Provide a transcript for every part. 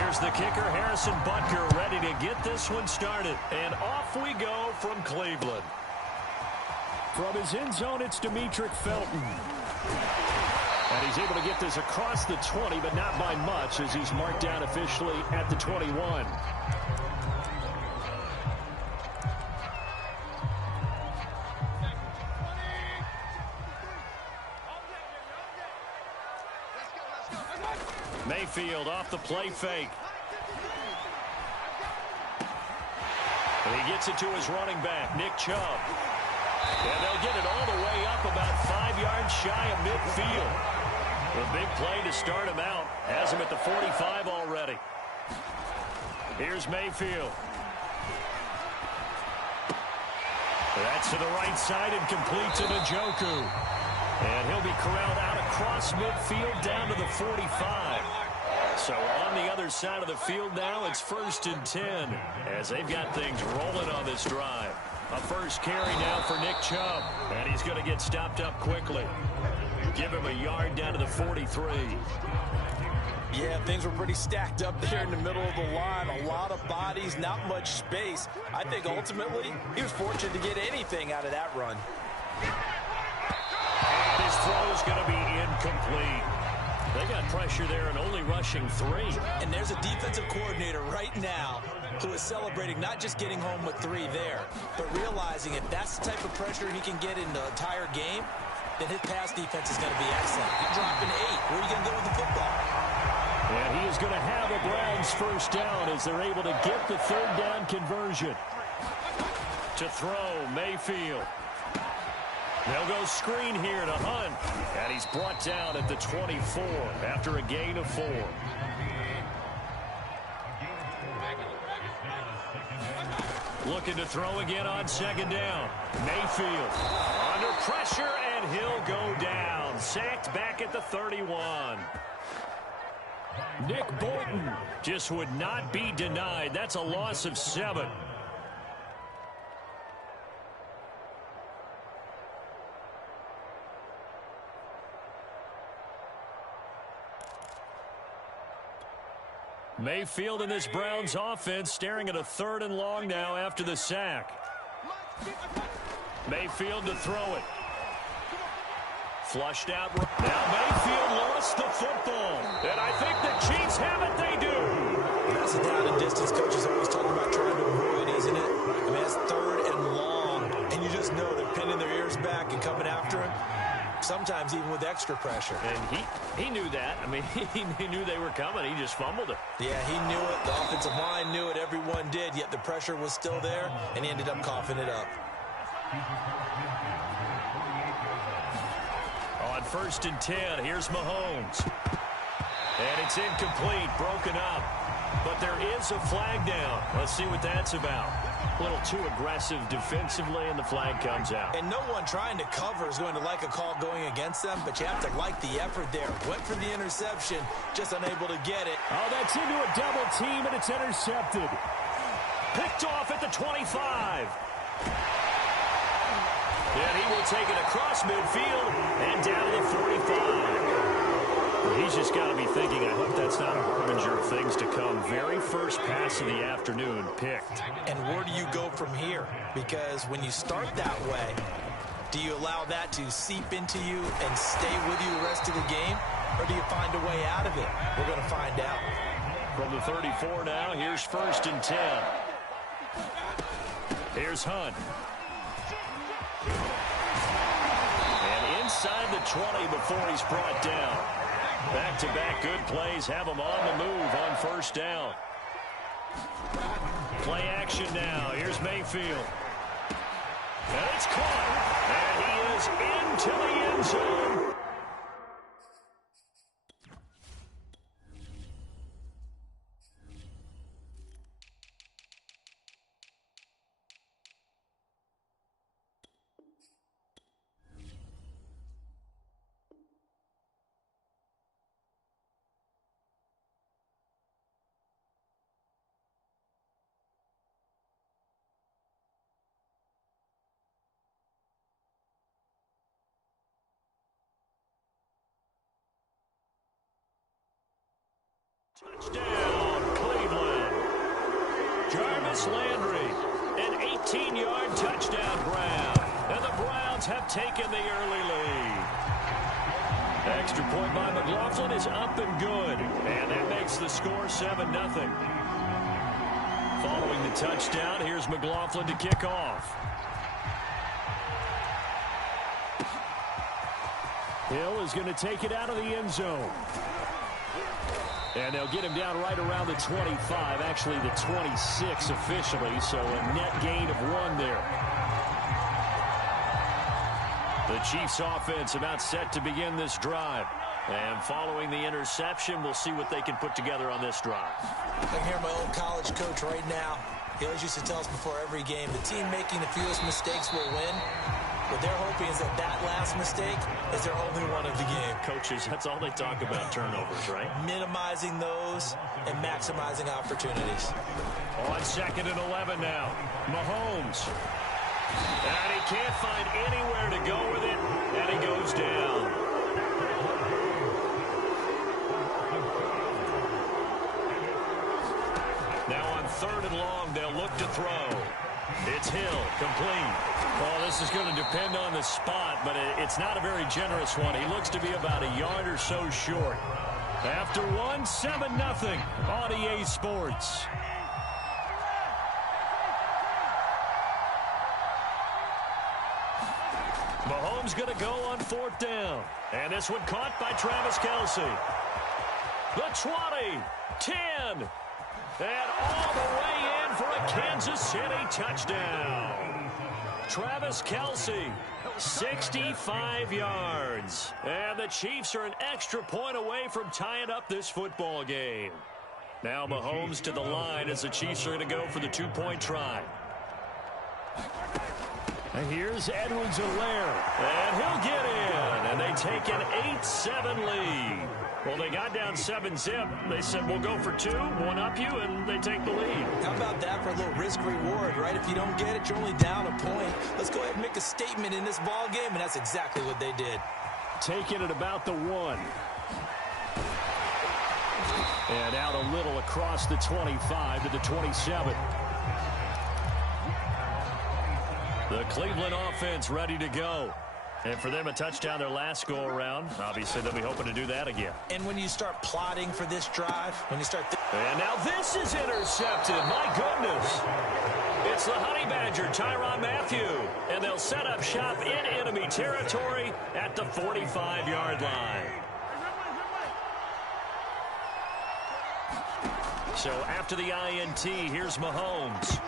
Here's the kicker, Harrison Butker, ready to get this one started. And off we go from Cleveland. From his end zone, it's Demetric Felton. And he's able to get this across the 20, but not by much, as he's marked down officially at the 21. Mayfield off the play fake. And he gets it to his running back, Nick Chubb. And they'll get it all the way up about 5 yards shy of midfield. A big play to start him out. Has him at the 45 already. Here's Mayfield. That's to the right side and complete to Njoku. And he'll be corralled out across midfield down to the 45. So on the other side of the field now, it's 1st and 10 as they've got things rolling on this drive. A first carry now for Nick Chubb, and he's going to get stopped up quickly. Give him a yard down to the 43. Yeah, things were pretty stacked up there in the middle of the line. A lot of bodies, not much space. I think ultimately he was fortunate to get anything out of that run. And his throw is going to be incomplete. They got pressure there and only rushing 3. And there's a defensive coordinator right now who is celebrating not just getting home with 3 there, but realizing if that's the type of pressure he can get in the entire game, then his pass defense is going to be excellent. You're dropping 8. Where are you going to go with the football? And he is going to have a Browns first down as they're able to get the 3rd down conversion. To throw, Mayfield. They'll go screen here to Hunt. And he's brought down at the 24 after a gain of 4. Looking to throw again on 2nd down. Mayfield under pressure, and he'll go down. Sacked back at the 31. Nick Bolton just would not be denied. That's a loss of 7. Mayfield in this Browns offense staring at a 3rd and long now after the sack. Mayfield to throw it. Flushed out. Now Mayfield lost the football. And I think the Chiefs have it. They do. That's a down and distance coaches always talking about trying to avoid, isn't it? I mean, that's 3rd and long. And you just know they're pinning their ears back and coming after him. Sometimes even with extra pressure. And he knew that. I mean, he knew they were coming. He just fumbled it. Yeah, he knew it. The offensive line knew it. Everyone did. Yet the pressure was still there, and he ended up coughing it up. On 1st and 10, here's Mahomes. And it's incomplete, broken up. But there is a flag down. Let's see what that's about. A little too aggressive defensively, and the flag comes out. And no one trying to cover is going to like a call going against them, but you have to like the effort there. Went for the interception, just unable to get it. Oh, that's into a double team, and it's intercepted. Picked off at the 25. And he will take it across midfield and down to the 45. He's just got to be thinking, I hope that's not a harbinger of things to come. Very first pass of the afternoon picked. And where do you go from here? Because when you start that way, do you allow that to seep into you and stay with you the rest of the game? Or do you find a way out of it? We're going to find out. From the 34 now, here's 1st and 10. Here's Hunt. And inside the 20 before he's brought down. Back-to-back good plays have him on the move on 1st down. Play action now. Here's Mayfield. And it's caught. And he is into the end zone. Touchdown, Jarvis Landry, an 18-yard touchdown grab. And the Browns have taken the early lead. Extra point by McLaughlin is up and good. And that makes the score 7-0. Following the touchdown, here's McLaughlin to kick off. Hill is going to take it out of the end zone. And they'll get him down right around the 25, actually the 26 officially, so a net gain of 1 there. The Chiefs offense about set to begin this drive. And following the interception, we'll see what they can put together on this drive. I can hear my old college coach right now. He always used to tell us before every game, the team making the fewest mistakes will win. What they're hoping is that that last mistake is their only one of the game. Coaches, that's all they talk about, turnovers, right? Minimizing those and maximizing opportunities. On 2nd and 11 now. Mahomes. And he can't find anywhere to go with it, and he goes down. Now on 3rd and long, they'll look to throw. It's Hill, complete. Well, this is going to depend on the spot, but it's not a very generous one. He looks to be about a yard or so short. After 1, 7-0 on EA Sports. Mahomes going to go on 4th down. And this one caught by Travis Kelce. The 20, 10, and all the way in for a Kansas City touchdown. Travis Kelce, 65 yards. And the Chiefs are an extra point away from tying up this football game. Now Mahomes to the line as the Chiefs are going to go for the 2-point try. And here's Edwards-Helaire, and he'll get in, and they take an 8-7 lead. Well, they got down 7-zip. They said, we'll go for 2, one up you, and they take the lead. How about that for a little risk-reward, right? If you don't get it, you're only down a point. Let's go ahead and make a statement in this ball game, and that's exactly what they did. Taking it about the 1. And out a little across the 25 to the 27. The Cleveland offense ready to go. And for them, a touchdown their last go-around. Obviously, they'll be hoping to do that again. And when you start plotting for this drive, when you start... And now this is intercepted. My goodness. It's the Honey Badger, Tyrann Mathieu. And they'll set up shop in enemy territory at the 45-yard line. So after the INT, here's Mahomes.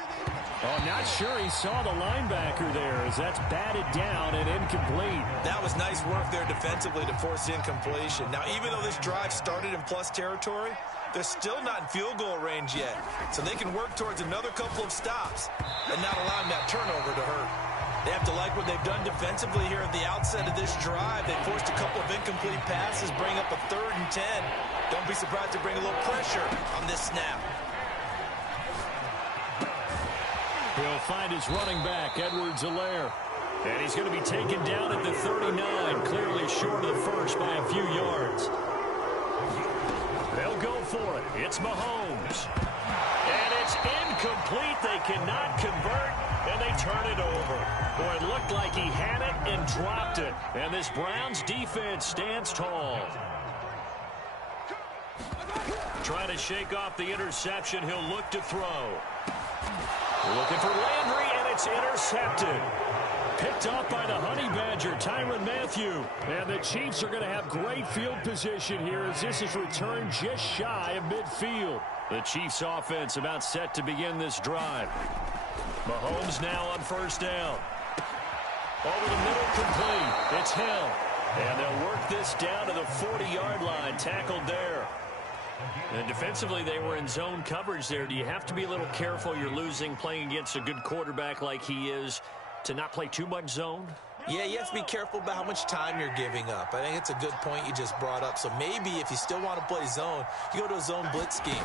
Oh, not sure he saw the linebacker there as that's batted down and incomplete. That was nice work there defensively to force incompletion. Now, even though this drive started in plus territory, they're still not in field goal range yet. So they can work towards another couple of stops and not allowing that turnover to hurt. They have to like what they've done defensively here at the outset of this drive. They forced a couple of incomplete passes, bring up a 3rd and 10. Don't be surprised to bring a little pressure on this snap. He'll find his running back, Edwards-Helaire. And he's going to be taken down at the 39, clearly short of the first by a few yards. They'll go for it. It's Mahomes. And it's incomplete. They cannot convert, and they turn it over. Boy, it looked like he had it and dropped it. And this Browns defense stands tall. Trying to shake off the interception. He'll look to throw. Looking for Landry, and it's intercepted. Picked off by the Honey Badger, Tyrann Mathieu. And the Chiefs are going to have great field position here as this is returned just shy of midfield. The Chiefs offense about set to begin this drive. Mahomes now on 1st down. Over the middle, complete. It's Hill. And they'll work this down to the 40-yard line, tackled there. And defensively, they were in zone coverage there. Do you have to be a little careful? You're losing, playing against a good quarterback like he is, to not play too much zone? Yeah, you have to be careful about how much time you're giving up. I think it's a good point you just brought up. So maybe if you still want to play zone, you go to a zone blitz scheme,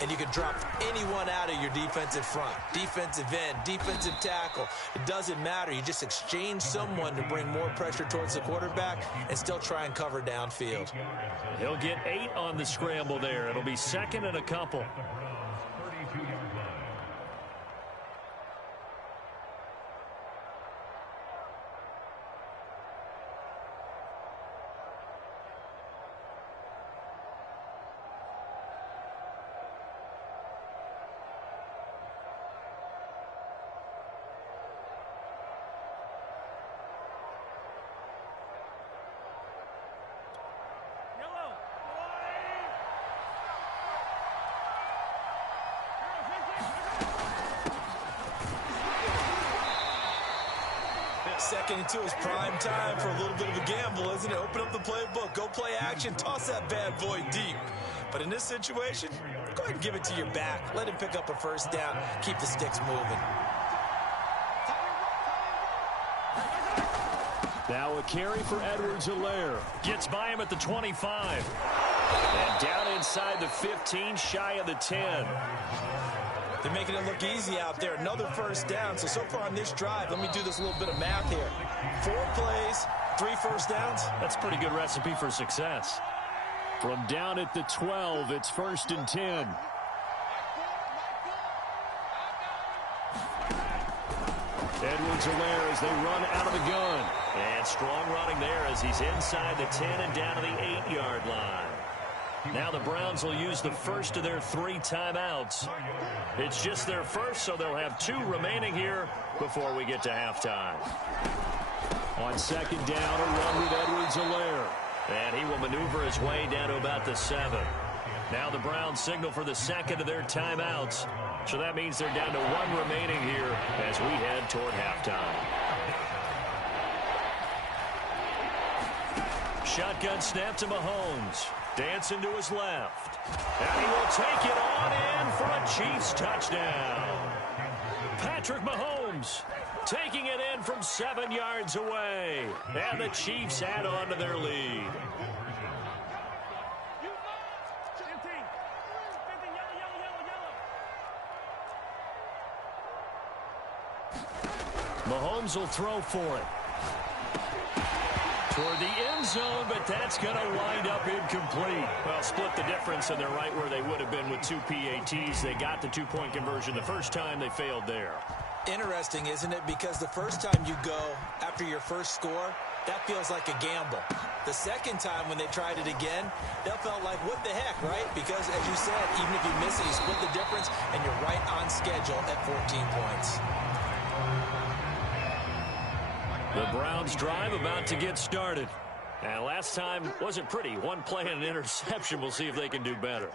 and you can drop anyone out of your defensive front, defensive end, defensive tackle. It doesn't matter. You just exchange someone to bring more pressure towards the quarterback and still try and cover downfield. He'll get 8 on the scramble there. It'll be 2nd and a couple. second and 2 is prime time for a little bit of a gamble, isn't it? Open up the playbook, go play action, toss that bad boy deep. But in this situation, go ahead and give it to your back. Let him pick up a first down. Keep the sticks moving. Now a carry for Edwards-Helaire. Gets by him at the 25. And down inside the 15, shy of the 10. They're making it look easy out there. Another first down. So far on this drive, let me do this little bit of math here. 4 plays, 3 first downs. That's a pretty good recipe for success. From down at the 12, it's 1st and 10. Edwards-Helaire as they run out of the gun. And strong running there as he's inside the 10 and down to the 8-yard line. Now the Browns will use the first of their 3 timeouts. It's just their first, so they'll have 2 remaining here before we get to halftime. On 2nd down, a run with Edwards-Helaire. And he will maneuver his way down to about the 7. Now the Browns signal for the 2nd of their timeouts. So that means they're down to 1 remaining here as we head toward halftime. Shotgun snap to Mahomes. Dancing to his left. And he will take it on in for a Chiefs touchdown. Patrick Mahomes taking it in from 7 yards away. And the Chiefs add on to their lead. Mahomes will throw for it. Toward the end zone, but that's going to wind up incomplete. Well, split the difference, and they're right where they would have been with 2 PATs. They got the 2-point conversion the first time. They failed there. Interesting, isn't it? Because the first time you go after your first score, that feels like a gamble. The second time when they tried it again, that felt like, what the heck, right? Because, as you said, even if you miss it, you split the difference, and you're right on schedule at 14 points. The Browns drive about to get started. And last time wasn't pretty. 1 play and an interception. We'll see if they can do better.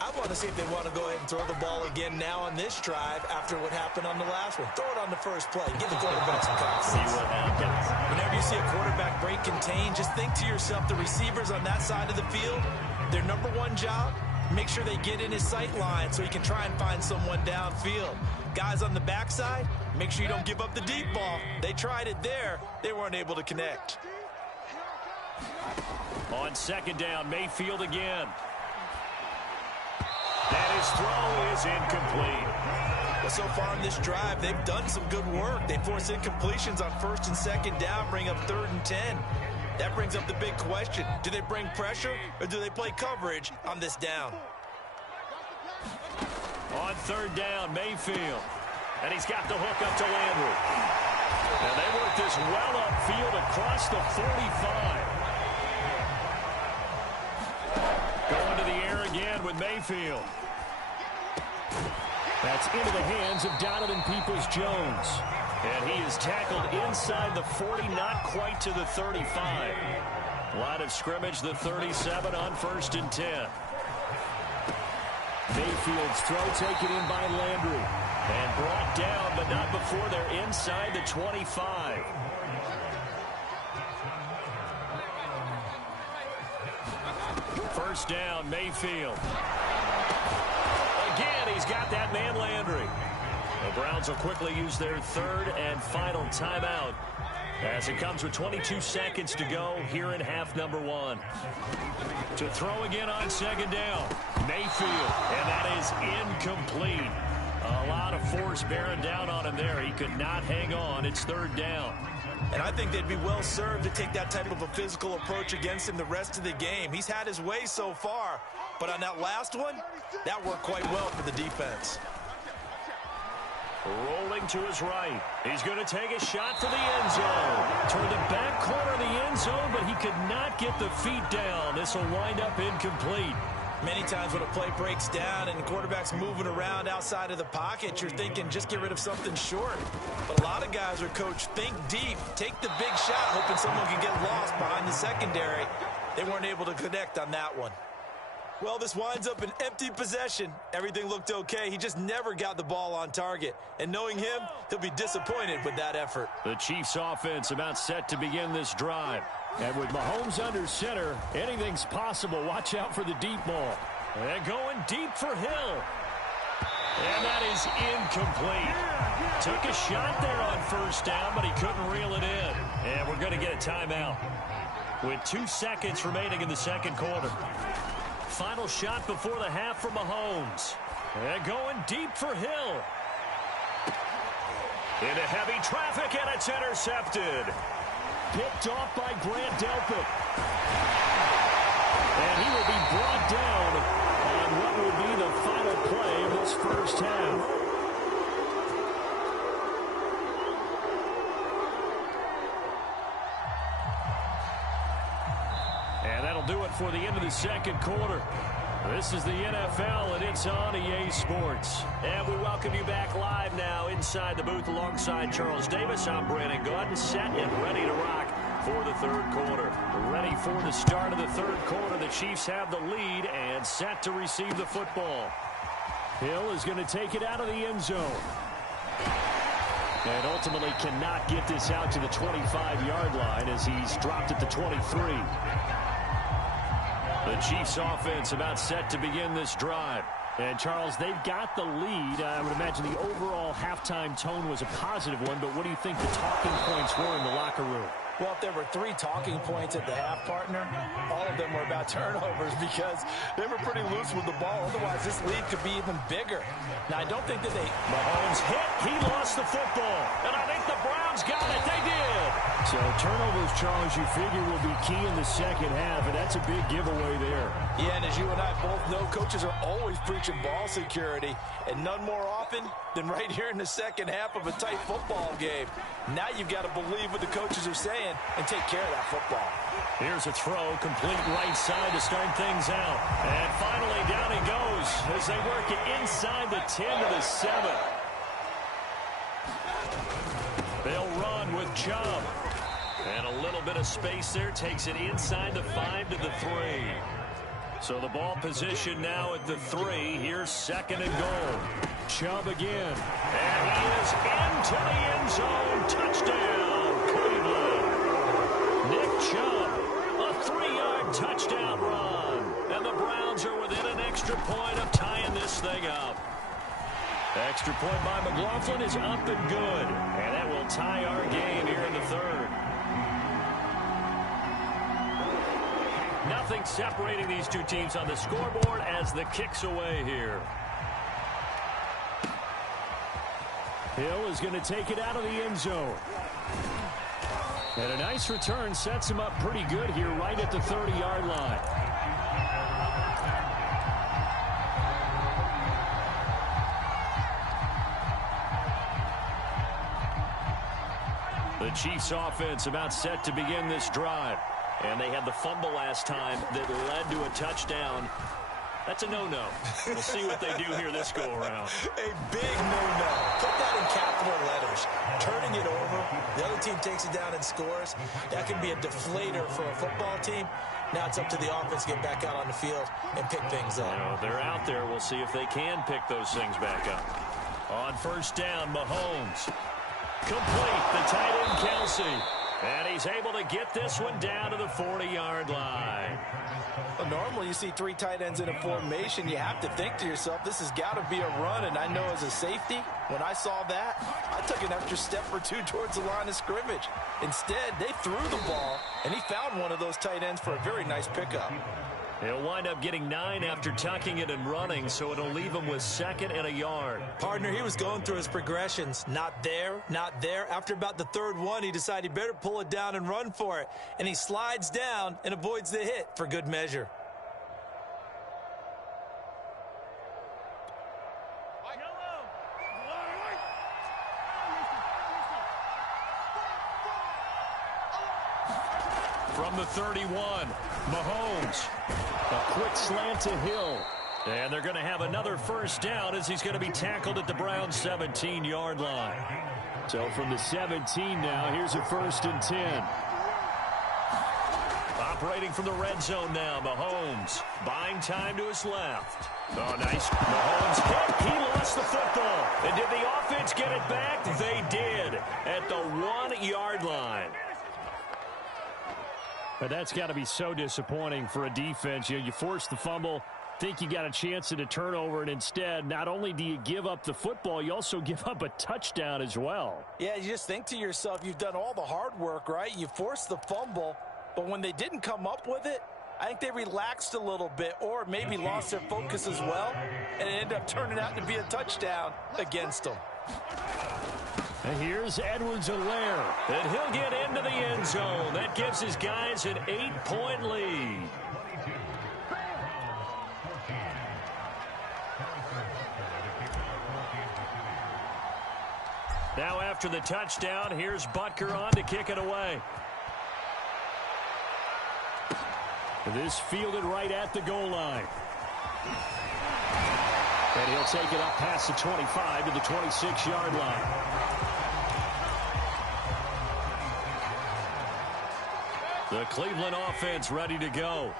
I want to see if they want to go ahead and throw the ball again now on this drive after what happened on the last one. Throw it on the first play. Give the quarterback some confidence. See what happens. Whenever you see a quarterback break contain, just think to yourself, the receivers on that side of the field, their number 1 job, make sure they get in his sight line so he can try and find someone downfield. Guys on the backside, make sure you don't give up the deep ball. They tried it there. They weren't able to connect. On 2nd down, Mayfield again. And his throw is incomplete. Well, so far in this drive, they've done some good work. They force incompletions on 1st and 2nd down, bring up 3rd and 10. That brings up the big question. Do they bring pressure or do they play coverage on this down? On 3rd down, Mayfield. And he's got the hook up to Landry. And they work this well upfield across the 45. Going to the air again with Mayfield. That's into the hands of Donovan Peoples-Jones. And he is tackled inside the 40, not quite to the 35. Line of scrimmage, the 37 on 1st and 10. Mayfield's throw taken in by Landry. And brought down, but not before they're inside the 25. First down, Mayfield. Again, he's got that man Landry. The Browns will quickly use their 3rd and final timeout as it comes with 22 seconds to go here in half number 1. To throw again on 2nd down, Mayfield, and that is incomplete. A lot of force bearing down on him there. He could not hang on. It's 3rd down. And I think they'd be well served to take that type of a physical approach against him the rest of the game. He's had his way so far, but on that last one, that worked quite well for the defense. Rolling to his right. He's going to take a shot for the end zone. Toward the back corner of the end zone, but he could not get the feet down. This will wind up incomplete. Many times when a play breaks down and the quarterback's moving around outside of the pocket, you're thinking just get rid of something short. But a lot of guys are coached, think deep, take the big shot, hoping someone can get lost behind the secondary. They weren't able to connect on that one. Well, this winds up an empty possession. Everything looked okay. He just never got the ball on target. And knowing him, he'll be disappointed with that effort. The Chiefs offense about set to begin this drive. And with Mahomes under center, anything's possible. Watch out for the deep ball. And going deep for Hill. And that is incomplete. Took a shot there on first down, but he couldn't reel it in. And we're going to get a timeout with 2 seconds remaining in the second quarter. Final shot before the half for Mahomes. And going deep for Hill. Into heavy traffic, and it's intercepted. Picked off by Grant Delpit. And he will be brought down on what will be the final play of this first half. And that'll do it for the end of the second quarter. This is the NFL, and it's on EA Sports. And we welcome you back live now inside the booth alongside Charles Davis. I'm Brandon Gordon, set and ready to rock for the third quarter. Ready for the start of the third quarter. The Chiefs have the lead and set to receive the football. Hill is going to take it out of the end zone. And ultimately cannot get this out to the 25-yard line as he's dropped at the 23. The Chiefs offense about set to begin this drive. And, Charles, they've got the lead. I would imagine the overall halftime tone was a positive one, but what do you think the talking points were in the locker room? Well, if there were 3 talking points at the half, partner, all of them were about turnovers because they were pretty loose with the ball. Otherwise, this lead could be even bigger. Now, I don't think that Mahomes hit. He lost the football. And I think the Browns got it. They did. So turnovers, Charles, you figure will be key in the second half, and that's a big giveaway there. Yeah, and as you and I both know, coaches are always preaching ball security, and none more often than right here in the second half of a tight football game. Now you've got to believe what the coaches are saying and take care of that football. Here's a throw, complete right side to start things out. And finally down he goes as they work it inside the 10 to the 7. They'll run with Chubb. And a little bit of space there, takes it inside the 5 to the 3. So the ball position now at the 3. Here's second and goal. Chubb again. And he is into the end zone. Touchdown, Cleveland. Nick Chubb, a 3-yard touchdown run. And the Browns are within an extra point of tying this thing up. Extra point by McLaughlin is up and good. And that will tie our game here in the third. Nothing separating these two teams on the scoreboard as the kick's away here. Hill is going to take it out of the end zone. And a nice return sets him up pretty good here right at the 30-yard line. The Chiefs offense about set to begin this drive. And they had the fumble last time that led to a touchdown. That's a no-no. We'll see what they do here this go-around. A big no-no. Put that in capital letters. Turning it over, the other team takes it down and scores. That can be a deflator for a football team. Now it's up to the offense to get back out on the field and pick things up. You know, they're out there. We'll see if they can pick those things back up. On first down, Mahomes. Complete, the tight end, Kelsey. And he's able to get this one down to the 40-yard line. Well, normally you see 3 tight ends in a formation. You have to think to yourself, this has got to be a run. And I know as a safety, when I saw that, I took an extra step or 2 towards the line of scrimmage. Instead, they threw the ball, and he found one of those tight ends for a very nice pickup. He'll wind up getting 9 after tucking it and running, so it'll leave him with 2nd and a yard. Partner, he was going through his progressions. Not there, not there. After about the 3rd one, he decided he better pull it down and run for it. And he slides down and avoids the hit for good measure. From the 31, Mahomes. A quick slant to Hill. And they're going to have another first down as he's going to be tackled at the Browns' 17-yard line. So from the 17 now, here's a 1st and 10. operating from the red zone now. Mahomes buying time to his left. Oh, nice. Mahomes hit. He lost the football. And did the offense get it back? They did at the 1-yard line. But that's got to be so disappointing for a defense. You force the fumble, think you got a chance at a turnover, and instead, not only do you give up the football, you also give up a touchdown as well. Yeah, you just think to yourself, you've done all the hard work, right? You forced the fumble, but when they didn't come up with it, I think they relaxed a little bit or maybe lost their focus as well, and it ended up turning out to be a touchdown against them. And here's Edwards-Helaire. And he'll get into the end zone. That gives his guys an 8-point lead. Now after the touchdown, here's Butker on to kick it away. This fielded right at the goal line. And he'll take it up past the 25 to the 26-yard line. The Cleveland offense ready to go.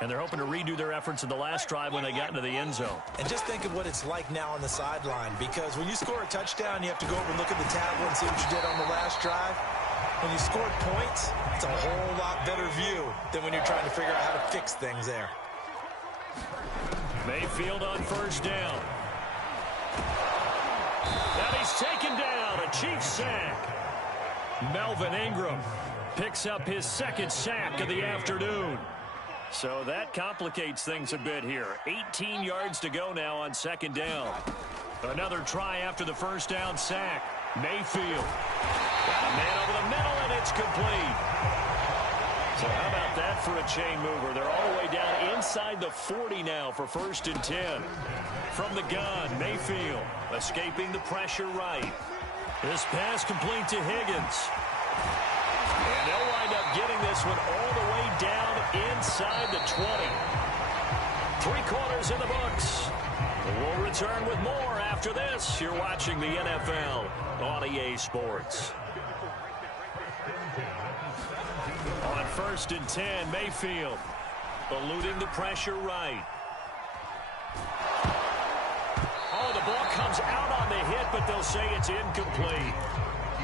And they're hoping to redo their efforts in the last drive when they got into the end zone. And just think of what it's like now on the sideline, because when you score a touchdown, you have to go over and look at the tablet and see what you did on the last drive. When you scored points, it's a whole lot better view than when you're trying to figure out how to fix things there. Mayfield on first down. And he's taken down. A Chiefs sack. Melvin Ingram picks up his second sack of the afternoon. So that complicates things a bit here. 18 yards to go now on second down. Another try after the first down sack. Mayfield. Got a man over the middle, and it's complete. So how about that for a chain mover? They're all the way down inside the 40 now for 1st and 10. From the gun, Mayfield escaping the pressure right. This pass complete to Higgins. And they'll wind up getting this one all the way down inside the 20. 3 quarters in the books. We'll return with more after this. You're watching the NFL on EA Sports. On 1st and 10, Mayfield eluding the pressure right. Oh, the ball comes out on the hit, but they'll say it's incomplete.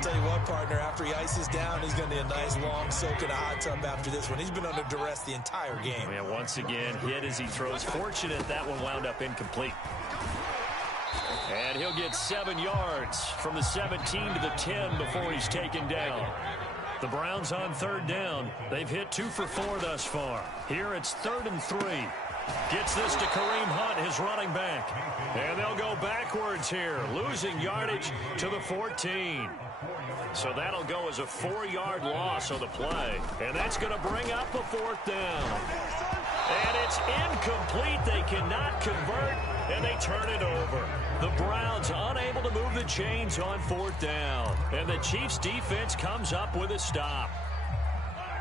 Tell you what, partner, after he ices down, he's going to need a nice long soak in a hot tub after this one. He's been under duress the entire game. Yeah, once again, hit as he throws. Fortunate that one wound up incomplete. And he'll get 7 yards from the 17 to the 10 before he's taken down. The Browns on 3rd down. They've hit 2 for 4 thus far. Here it's 3rd and 3. Gets this to Kareem Hunt, his running back. And they'll go backwards here, losing yardage to the 14. So that'll go as a 4-yard loss on the play. And that's going to bring up a 4th down. And it's incomplete. They cannot convert, and they turn it over. The Browns unable to move the chains on 4th down. And the Chiefs defense comes up with a stop.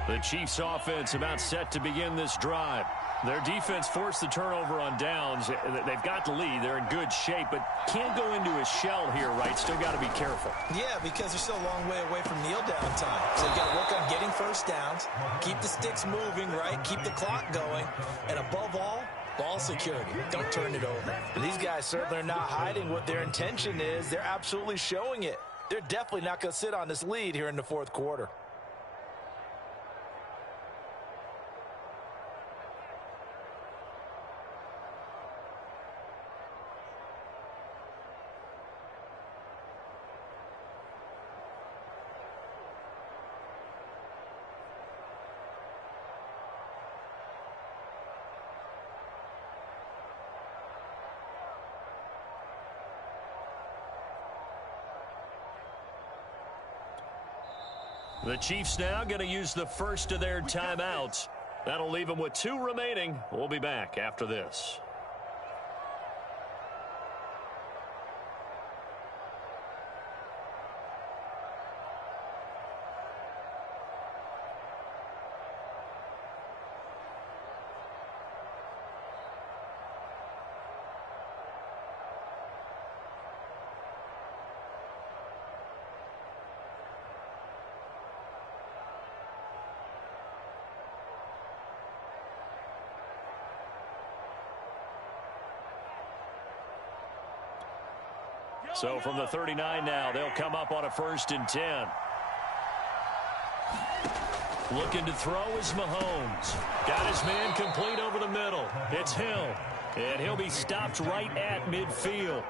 The Chiefs offense about set to begin this drive. Their defense forced the turnover on downs. They've got the lead. They're in good shape, but can't go into a shell here, right? Still got to be careful. Yeah, because they're still a long way away from kneel down time. So you've got to work on getting first downs, keep the sticks moving, right? Keep the clock going, and above all, ball security. Don't turn it over. And these guys certainly are not hiding what their intention is. They're absolutely showing it. They're definitely not going to sit on this lead here in the 4th quarter. The Chiefs now going to use the first of their timeouts. That'll leave them with 2 remaining. We'll be back after this. So from the 39 now, they'll come up on a 1st and 10. Looking to throw is Mahomes. Got his man complete over the middle. It's Hill. And he'll be stopped right at midfield.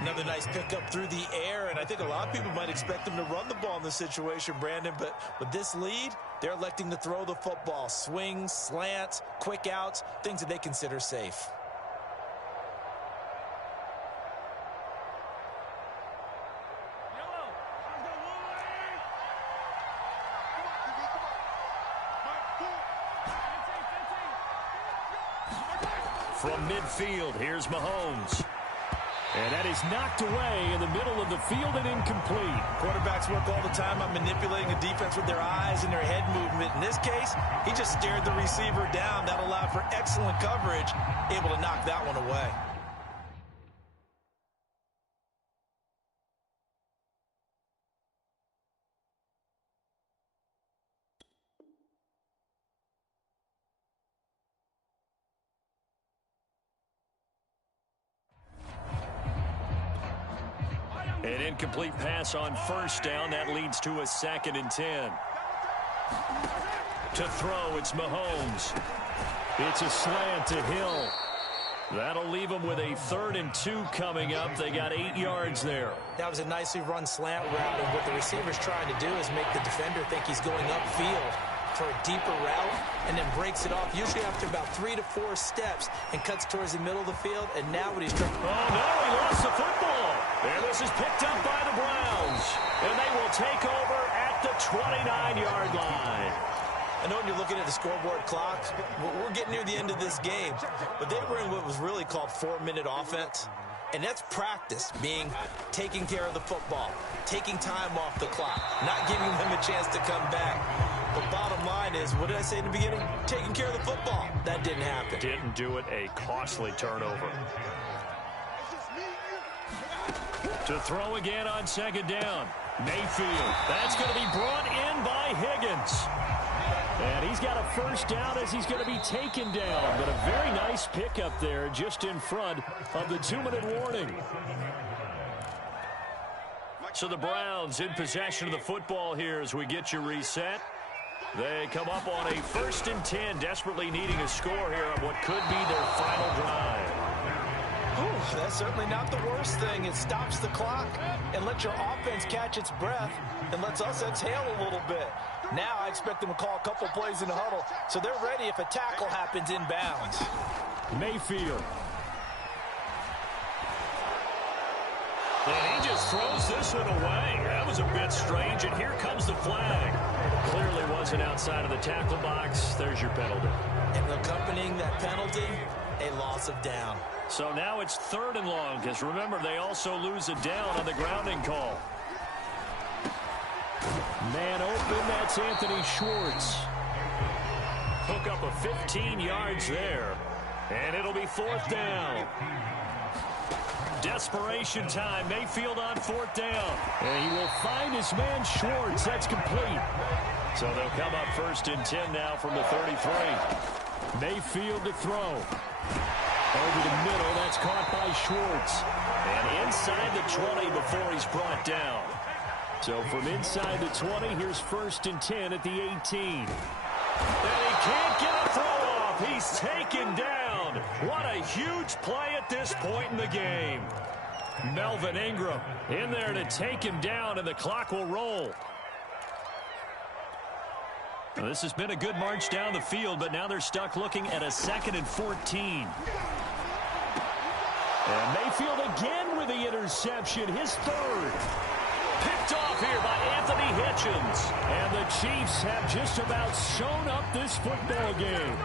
Another nice pickup through the air, and I think a lot of people might expect them to run the ball in this situation, Brandon, but with this lead, they're electing to throw the football. Swings, slants, quick outs, things that they consider safe. From midfield, here's Mahomes. And that is knocked away in the middle of the field and incomplete. Quarterbacks work all the time on manipulating the defense with their eyes and their head movement. In this case, he just stared the receiver down. That allowed for excellent coverage, able to knock that one away. An incomplete pass on 1st down. That leads to a 2nd and 10. To throw, it's Mahomes. It's a slant to Hill. That'll leave them with a 3rd and 2 coming up. They got 8 yards there. That was a nicely run slant route, and what the receiver's trying to do is make the defender think he's going upfield for a deeper route, and then breaks it off, usually after about 3 to 4 steps, and cuts towards the middle of the field, and now what he's trying... Oh, no, he lost the football. And this is picked up by the Browns. And they will take over at the 29-yard line. I know when you're looking at the scoreboard clock, we're getting near the end of this game, but they were in what was really called 4-minute offense. And that's practice, being taking care of the football, taking time off the clock, not giving them a chance to come back. But bottom line is, what did I say in the beginning? Taking care of the football. That didn't happen. Didn't do it. A costly turnover. To throw again on 2nd down. Mayfield. That's going to be brought in by Higgins. And he's got a 1st down as he's going to be taken down. But a very nice pickup there just in front of the 2-minute warning. So the Browns in possession of the football here as we get you reset. They come up on a 1st and 10, desperately needing a score here on what could be their final drive. Ooh, that's certainly not the worst thing. It stops the clock and lets your offense catch its breath and lets us exhale a little bit. Now I expect them to call a couple plays in the huddle, so they're ready if a tackle happens inbounds. Mayfield. And he just throws this one away. That was a bit strange, and here comes the flag. Clearly wasn't outside of the tackle box. There's your penalty. And accompanying that penalty, a loss of down. So now it's 3rd and long, because remember, they also lose a down on the grounding call. Man open, that's Anthony Schwartz. Hook up of 15 yards there, and it'll be 4th down. Desperation time. Mayfield on 4th down. And he will find his man Schwartz. That's complete. So they'll come up 1st and 10 now from the 33. Mayfield to throw. Over the middle, that's caught by Schwartz. And inside the 20 before he's brought down. So from inside the 20, here's 1st and 10 at the 18. And he can't get a throw off. He's taken down. What a huge play at this point in the game. Melvin Ingram in there to take him down, and the clock will roll. Well, this has been a good march down the field, but now they're stuck looking at a 2nd and 14. And Mayfield again with the interception, his 3rd. Picked off here by Anthony Hitchens. And the Chiefs have just about sewn up this football game.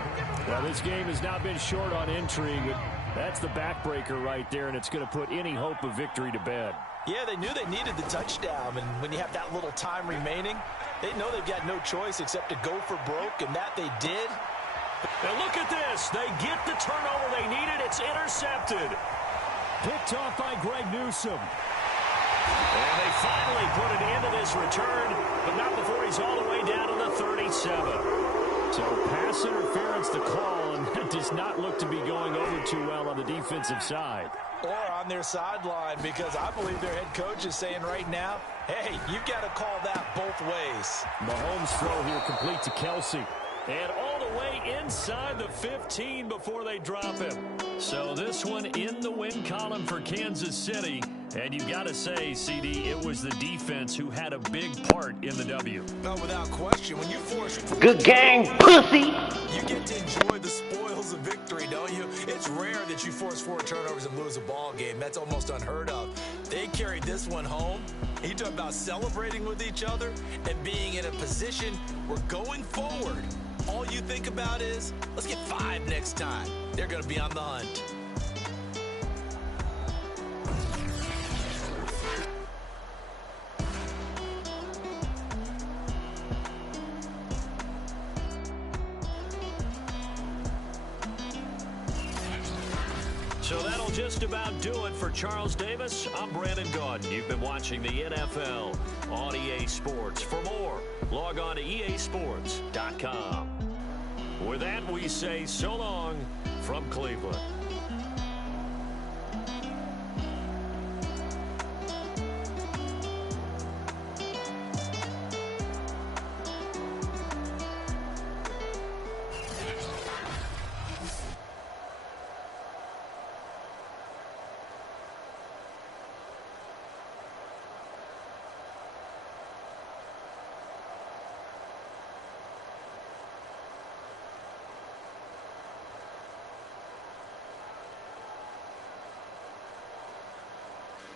Now, this game has not been short on intrigue, but that's the backbreaker right there, and it's going to put any hope of victory to bed. Yeah, they knew they needed the touchdown, and when you have that little time remaining, they know they've got no choice except to go for broke, and that they did. And look at this. They get the turnover they needed. It's intercepted. Picked off by Greg Newsome. And they finally put an end to this return, but not before he's all the way down to the 37. So pass interference the call, and that does not look to be going over too well on the defensive side. or on their sideline, because I believe their head coach is saying right now, hey, you've got to call that both ways. Mahomes' throw here complete to Kelsey. And all the way inside the 15 before they drop him. So this one in the win column for Kansas City. And you've got to say, CD, it was the defense who had a big part in the W. No, without question. When you force good game, pussy, you get to enjoy the spoils of victory, don't you? It's rare that you force 4 turnovers and lose a ball game. That's almost unheard of. They carried this one home. You talk about celebrating with each other and being in a position where going forward, all you think about is, let's get 5 next time. They're going to be on the hunt. So that'll just about do it for Charles Davis. I'm Brandon Gaudin. You've been watching the NFL on EA Sports. For more, log on to easports.com. With that, we say so long from Cleveland.